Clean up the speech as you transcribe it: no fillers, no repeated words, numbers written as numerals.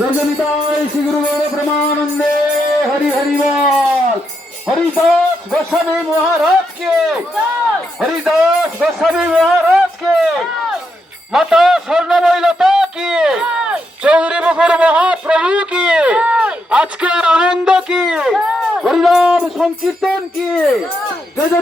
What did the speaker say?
जय श्री गुरु गौर प्रमानंदे हरि हरि बोल। हरिदास गोस्वामी महाराज के, हरिदास गोस्वामी महाराज के, माता स्वर्णमयी लता की, चौधरी बकुर महाप्रभु की, आज के आनंद की, हरिनाम संकीर्तन की, जय जय